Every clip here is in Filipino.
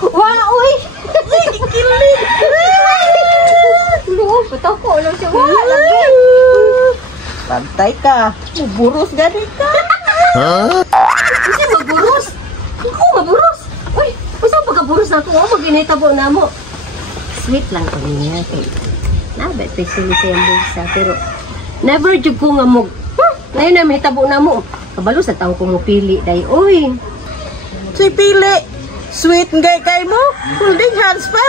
Wow, uy! Kikilig! Luo, pataw ko lang siya. Wala lagi. Pantay ka. Maburos gani ka. Kasi maburos. Ako maburos. Uy, saan pagkaburos na ito? Maginitabo na mo. Sweet lang ko niya. Nabe, especially sa yung bulsa. Pero, never jud ko nga mo. Ngayon na may tabo na mo. Kabalo sa tao ko mo pili. Day, uy. Si pili. Sweet ngay kay mo. Holding hands pa.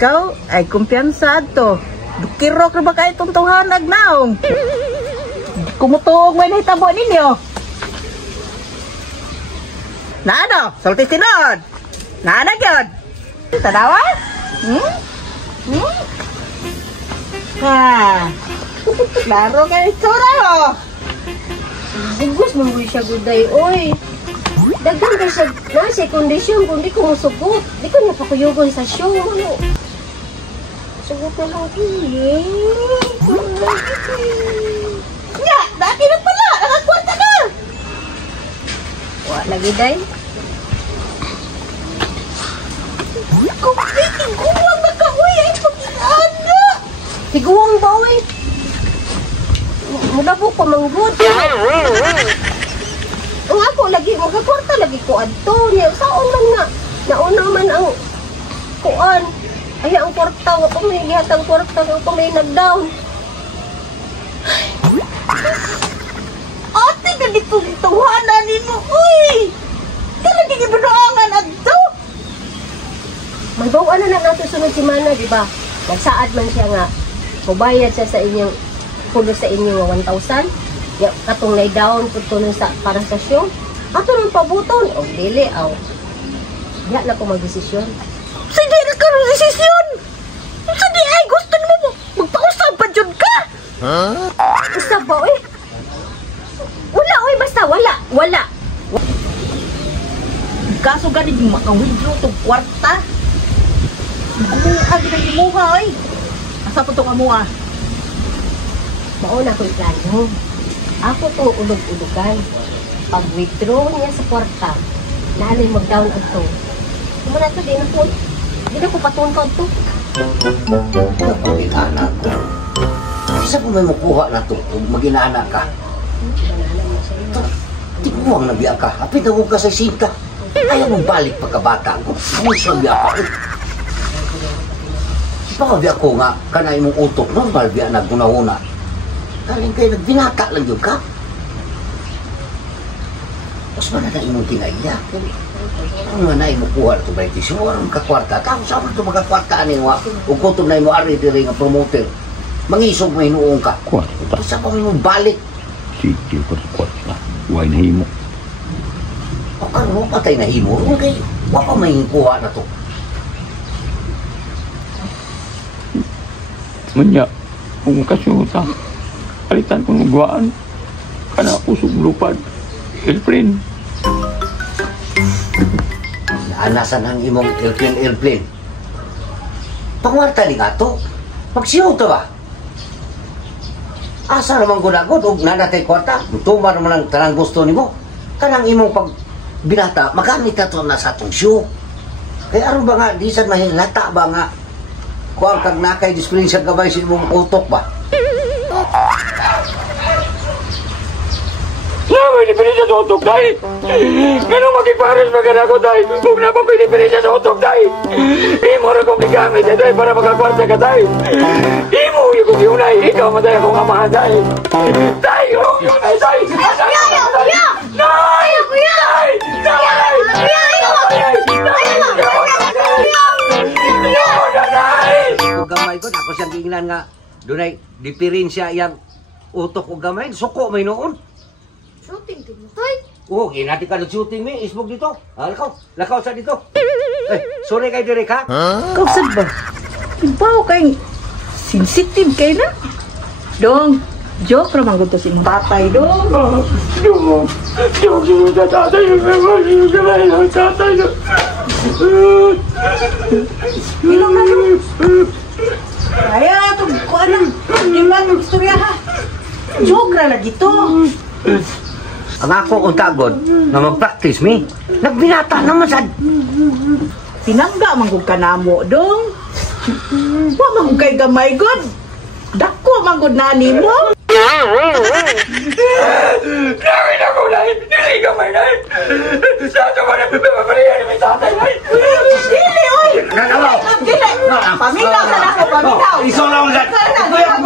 Ikaw ay kumpiyansa to. Dukirok na ba kayo itong tuhanag naong? Kumutuog may nahitabo ninyo. Na ano? Sulti sinod. Na ano yun? Tanawa? Klaro kayo itsura mo. Bugos mo siya guday, oy. Dagan ka siya na sa kondisyon kung di ko musugot. Di ko napakuyugon sa show. Ano? Sugot na lang Nga, dati na pala. Nakakwarta na. Wala lagi, day. Tiguang na ka, uy. Ay, pag-iana. Tiguang ba, oy? Mula po pamanggod. Ang ako lagi, magkakwarta lagi ko adto niya. Saan man nga? Nauna man ang kuan. Ay, ang kwarta. Ako may gihatang kwarta. Ako may nag-down. Ate, ganito tuhanan mo, uy. Kalagi gibunuangan adto. Magbawa na lang natin sunod si Mana, di ba? Nagsaad man siya nga. Kubayad siya sa inyong pulo sa inyo 1,000. Katong lay down puto sa para sa show. Ato nang pabuton. O dili, aw. Diya na ko mag-desisyon. Sige na ka ng desisyon. Sige ay, gusto mo magpausap pa dyan ka. Basta ba, oy? Wala, oy, basta, wala. Wala. Kaso ganit yung makawidro itong kwarta. Gumuha, ginagimuha, oy. Asa po itong amuha? Mauna ko yung plano. Ako itong ulog-ulogan. Pag-withdraw niya sa kwarta, naalay mag-down at to. Kung na ito, di na ko patungkod to. Mag-inaanak ko. Isa ko may makuha na ito kung mag-inaanak ka. Tiguang na biya ka. Apit na ka sa singka. Ayaw mong balik pagkabata ko. Ano siya biya ka? Baka biya ko nga, kanay mong utok, normal biya na guna-una. Kaling kayo nagbinata lang yun ka. Mas mananay mong kinaiya. Ang manay mo kuha na ito ba ito? Simuarang kakwarta. Tapos sa ito magkakwarta aning wa. Kung kutom na mo ari diri nga promoter. Mangisog may nuong ka. Kwarta. Basta pa mo balik. Sige, kwarta. Huwag na himo. O kan mo patay na himo. Okay. Wa pa may kuha na to. Manya, kung kasyuta, alitan kong nagwaan, kana usog lupad. Airplane. Naanasan ang imong airplane. Pangwarta ni nga to. Magsiyaw to ba? Asa naman gunagod o nanatay kwarta? Tuma naman ang tanang gusto ni mo. Kanang imong pag binata, magamit na to na sa atong show. Kaya aron ba nga, di sad mahilata ba nga? Kuang kag nakay display sa gabay sa imong utok ba? May diferensya sa utok, day! Ganun magkipares magana ko, day! Huwag na pa may diferensya sa utok, day! Imo rin kong gigamit, day, para magkakwarta ka, day! Imo yung kong yunay, ikaw maday akong amahan, day! Day! Huwag yunay, day! Kung gamay ko, ako siyang giingnan nga, dunay diferensya yang utok ko gamay, suko may noon. Shooting din mo, tay. Oo, ginati ka nag-shooting may isbog dito. Lakaw sa dito. Eh, sorry kay Derek ha? Kausad ba? Ibaw kay sensitive kay na. Dong, joke raman ko to si mong tatay, dong. Yung sa tatay, yung tatay. Ilong na dong. Kaya, ito, kuha na. Hindi man, istorya ha. Joke ra lagi to. ang ako untagod na mag-practice mi. Nagbinata naman sad. Pinangga man gud kanamo dong. Wa man kay gamay god. Dako man gud nani mo. Namin ako, Nay! Dili ka may, Nay! Sa ito ka na pipaparihan ni may tatay, Nay! Dili oy. Nanawa! Dili. Paminaw sa nako, paminaw. Iso lang ulit! Ubuyok!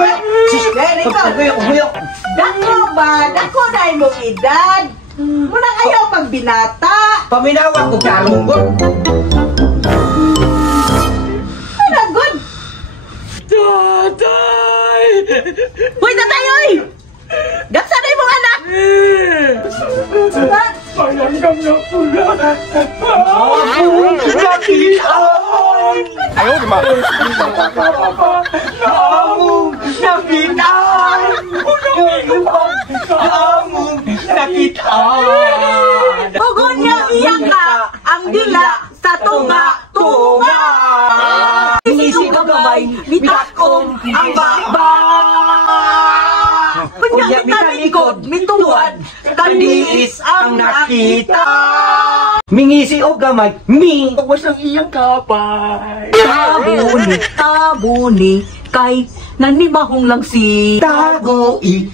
Very good. Ubuyok! Dako ba? Dako na imong edad. Muna ayaw pag binata. Paminawa ko kalunggot! Ano good? Tatay! Hoy, tatay oy. Gasa na imong anak. Payanggam na pula! Among nakitaan! Ayaw, di ba? Among nakitaan! Among nakitaan! Ugon niya iyak ka ang dila sa tunga-tunga. Isip ka gamay, bitakong ang baba. Kunya mitalikod, mituwad, kandiis ang nakita. Mingisi o gamay, mi! Awas ang iyang kapay! Tabuni, kay nanimahong lang si. Tagoi,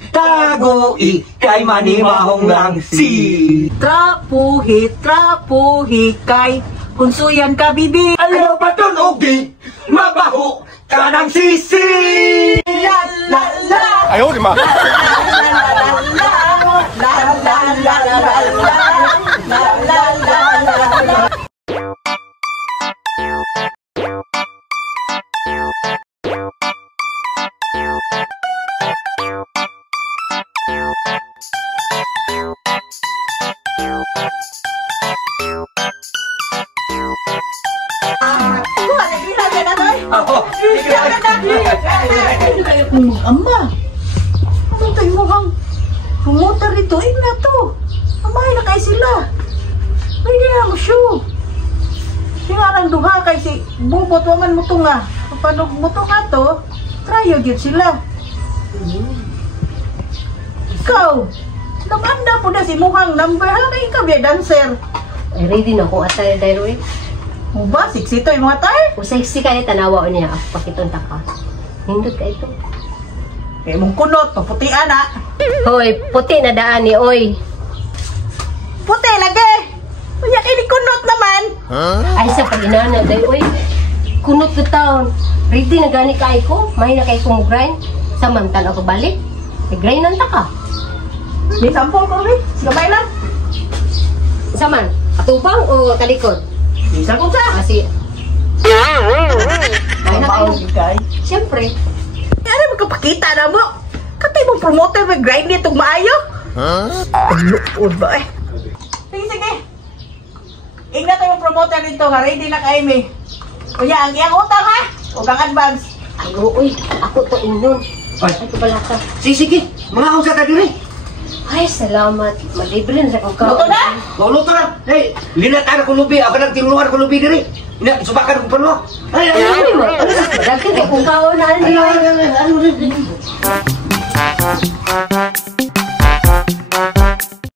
kay manimahong lang si. Trapuhi, kay hunsuyan ka bibi. Ayaw pa dun, Ogi! Mabaho ka ng sisi! La la la. Ayaw, di ba? Ama, anong tayo mo kang promoter rito? Na to. Amay na kayo sila. May na mo siyo. Singarang duha kay si Bubot waman mo to nga. Paano mo to nga to, tryo yun sila. Ikaw, namanda po na si Muhang number. Kay ikaw biya dancer. Ay, ready na kung atay dahil eh. Mo ba, siksi to yung mga tayo? Kung sexy ka tanawa niya, ako pakitunta ka. Hindot ka ito. Kaya mong kunot, paputian ha. Hoy, puti na daan ni Oy. Puti lagi. Kanya kini kunot naman. Ay, sa pag-inana, dahil Oy. Kunot ka taon. Ready na gani ka ko. May na kay kong grind. Samantan ako balik. Grind nanta ka. May sampol ko rin. Gamay lang. Saman, katubang o kalikod? Isa ko sa. Kasi, may na kayo. Kay. Siyempre. Ano magkapakita na mo? Katay mong promoter may grind nitong maayo? Ang lukod ba eh? Sige, sige. Ingna tayong promoter nito nga. Ready na kay me. Kuya, ang iyang utang ha? Huwag kang advance. Ay, Oy, ako to inyon. Ay, ito pala ka. Sige, mga usap ka diri. Ay, salamat. Malibre na sa kong Luto na? Luto na. Hey, linat ana ko lubi. Ako nang tinuruan ko lubi diri. Ina, subakan ko palo. Ay, Ay, madagkan kay kung kaon na. ano rin.